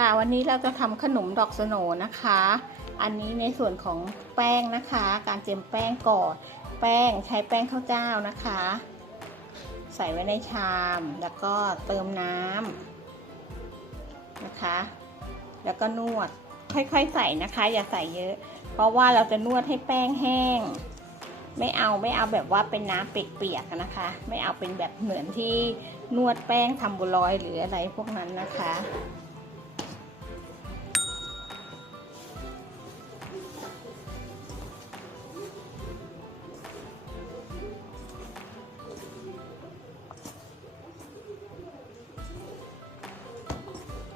ค่ะ วันนี้เราจะทำขนมดอกสโนนะคะ อันนี้ในส่วนของแป้งนะคะ การเตรียมแป้งก่อนแป้งใช้แป้งข้าวเจ้านะคะ ใส่ไว้ในชามแล้วก็เติมน้ำนะคะ แล้วก็นวดค่อยๆใส่นะคะ อย่าใส่เยอะ เพราะว่าเราจะนวดให้แป้งแห้ง ไม่เอาไม่เอาแบบว่าเป็นน้ำเปียกๆนะคะ ไม่เอาเป็นแบบเหมือนที่นวดแป้งทำบุรอยหรืออะไรพวกนั้นนะคะ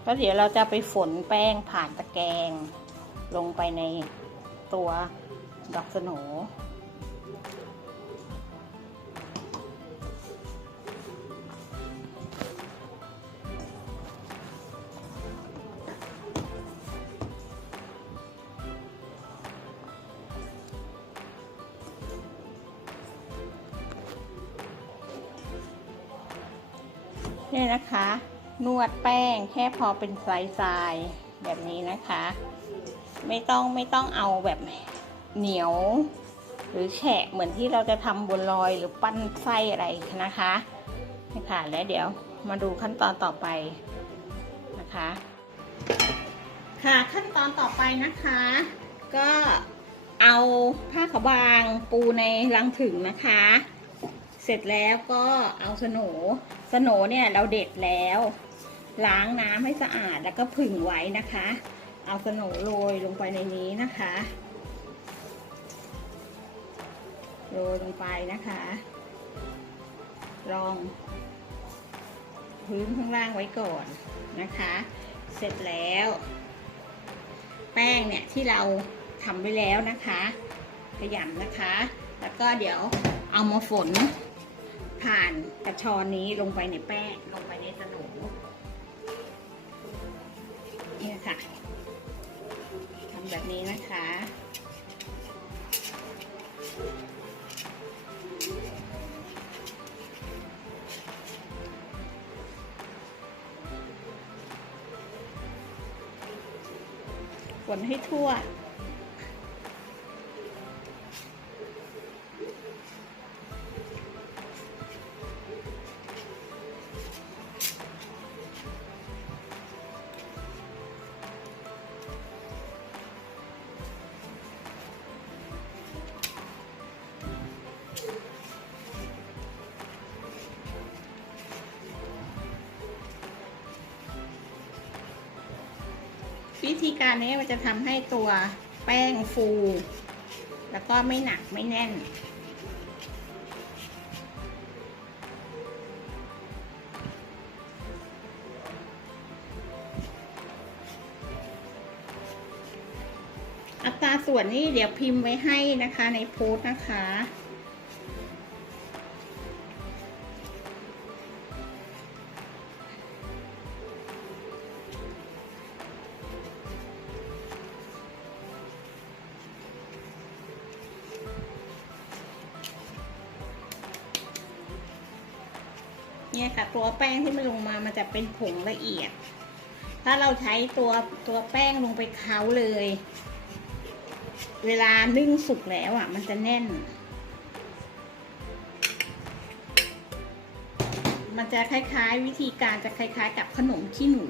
แล้วเดี๋ยวเราจะไปฝนแป้งผ่านตะแกรงลงไปในตัวดอกสโหนนี่นะคะ นวดแป้งแค่พอเป็นทรายๆแบบนี้นะคะ ไม่ต้องไม่ต้องเอาแบบเหนียว หรือแฉะเหมือนที่เราจะทำบนลอยหรือปั้นไส้อะไรนะคะนี่ค่ะแล้วเดี๋ยวมาดูขั้นตอนต่อไปนะคะ ค่ะขั้นตอนต่อไปนะคะ ก็เอาผ้าขาวบางปูในลังถึงนะคะ เสร็จแล้วก็เอาสโหนสโหนเนี่ยเราเด็ดแล้ว ล้างน้ำให้สะอาดแล้วก็ผึ่งไว้นะคะ เอาสโหนโรยลงไปในนี้นะคะโรยลงไปนะคะรองพื้นข้างล่างไว้ก่อนนะคะ เสร็จแล้ว แป้งเนี่ยที่เราทำไว้แล้วนะคะขยำนะคะ แล้วก็เดี๋ยวเอามาฝน ผ่านกระชอนนี้ลงไปในแป้งลงไปในสนูนี่ค่ะทำแบบนี้นะคะฝนให้ทั่ว วิธีการนี้มันจะทำให้ตัวแป้งฟู แล้วก็ไม่หนักไม่แน่น อัตราส่วนนี้เดี๋ยวพิมพ์ไว้ให้นะคะในโพสต์นะคะ เนี่ยค่ะ ตัวแป้งที่มันลงมามันจะเป็นผงละเอียด ถ้าเราใช้ตัวตัวแป้งลงไปเค้าเลย เวลานึ่งสุกแล้วอะ มันจะแน่น มันจะคล้ายๆ วิธีการจะคล้ายๆ กับขนมขี้หนู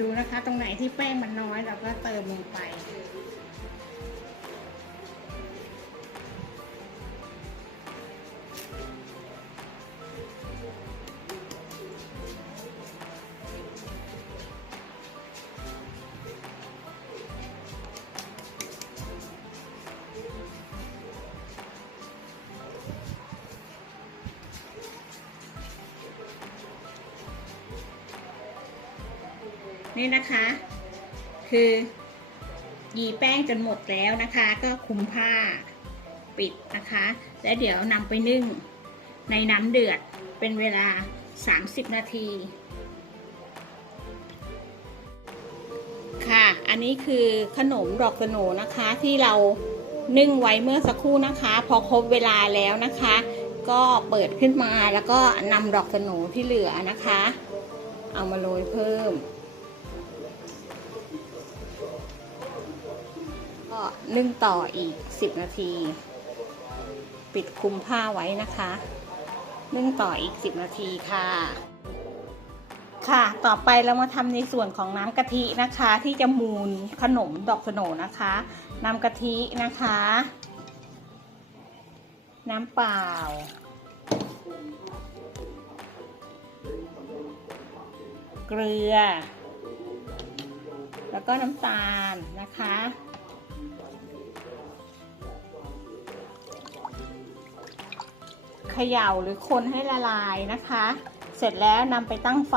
ดูนะคะ ตรงไหนที่แป้งมันน้อยเราก็เติมลงไป นี่นะคะ คือยีแป้งจนหมดแล้วนะคะ ก็คุมผ้าปิดนะคะ แล้วเดี๋ยวนำไปนึ่งในน้ำเดือดเป็นเวลา 30 นาที ค่ะ อันนี้คือขนมดอกสโหนนะคะที่เรานึ่งไว้เมื่อสักครู่นะคะ พอครบเวลาแล้วนะคะ ก็เปิดขึ้นมาแล้วก็นำดอกสโนูที่เหลือนะคะ เอามาโรยเพิ่ม นึ่งต่ออีก 10 นาที ปิดคลุมผ้าไว้นะคะ นึ่งต่ออีก 10 นาทีค่ะ ค่ะ ต่อไปเรามาทำในส่วนของน้ำกะทินะคะ ที่จะมูนขนมดอกสนนะคะ น้ำกะทินะคะ น้ำเปล่าเกลือ แล้วก็น้ำตาลนะคะ ขย่าหรือคนให้ละลายนะคะ เสร็จแล้วนำไปตั้งไฟ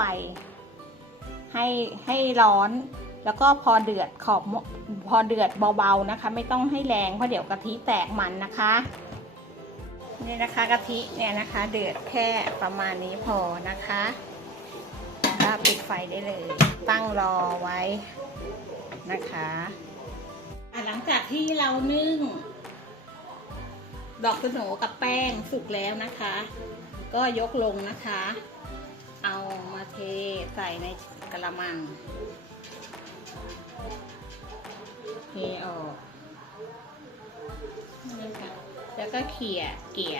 ให้ให้ร้อน แล้วก็พอเดือดขอบพอเดือดเบาๆนะคะ ไม่ต้องให้แรงเพราะเดี๋ยวกะทิแตกมันนะคะนี่นะคะกะทิเนี่ยนะคะ เดือดแค่ประมาณนี้พอนะคะแล้วปิดไฟได้เลย ตั้งรอไว้นะคะอะหลังจากที่เรานึ่ง ดอกสโหนกับแป้งสุกแล้วนะคะ ก็ยกลงนะคะ เอามาเทใส่ในกระมัง เทออกนี่ค่ะแล้วก็เขี่ยเกี่ย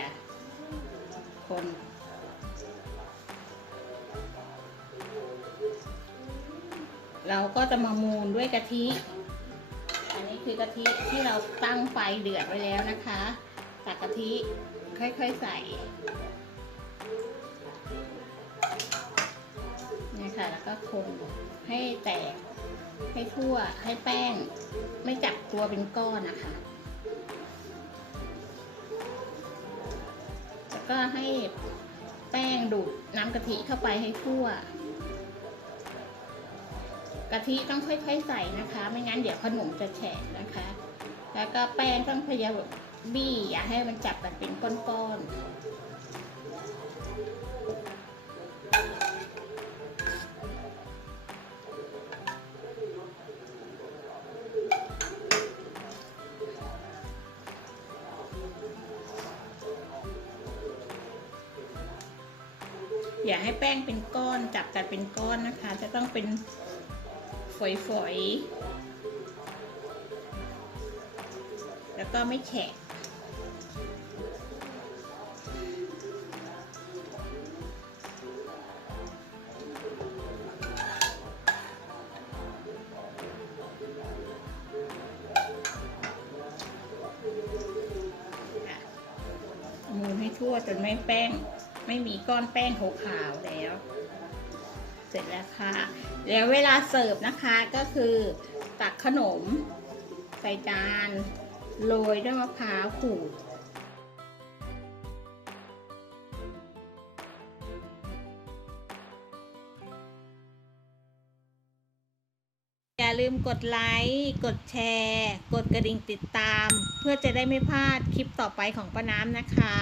คนเราก็จะมามูนด้วยกะทิ อันนี้คือกะทิที่เราตั้งไฟเดือดไว้แล้วนะคะักกะทิค่อยๆใส่เนี่ยค่ะแล้วก็คนให้แตก ให้ทั่วให้แป้ง ไม่จับตัวเป็นก้อนนะคะ แล้วก็ให้แป้งดูดน้ำกะทิเข้าไปให้ทั่ว กะทิต้องค่อยๆใส่นะคะ ไม่งั้นเดี๋ยวขนมจะแฉะนะคะ แล้วก็แป้งต้องพยายามบี้อย่าให้มันจับแบบเป็นก้อนอย่าให้แป้งเป็นก้อนจับกันเป็นก้อนนะคะ จะต้องเป็นฝอยๆ แล้วก็ไม่แฉะมูนให้ทั่วจนไม่แป้ง ไม่มีก้อนแป้งขาวๆแล้ว เสร็จแล้วค่ะ แล้วเวลาเสิร์ฟนะคะก็คือตักขนมใส่จาน โรยด้วยมะพร้าวขูดอย่าลืมกดไลค์ กดแชร์ กดกระดิ่งติดตาม เพื่อจะได้ไม่พลาดคลิปต่อไปของป้าน้ำนะคะ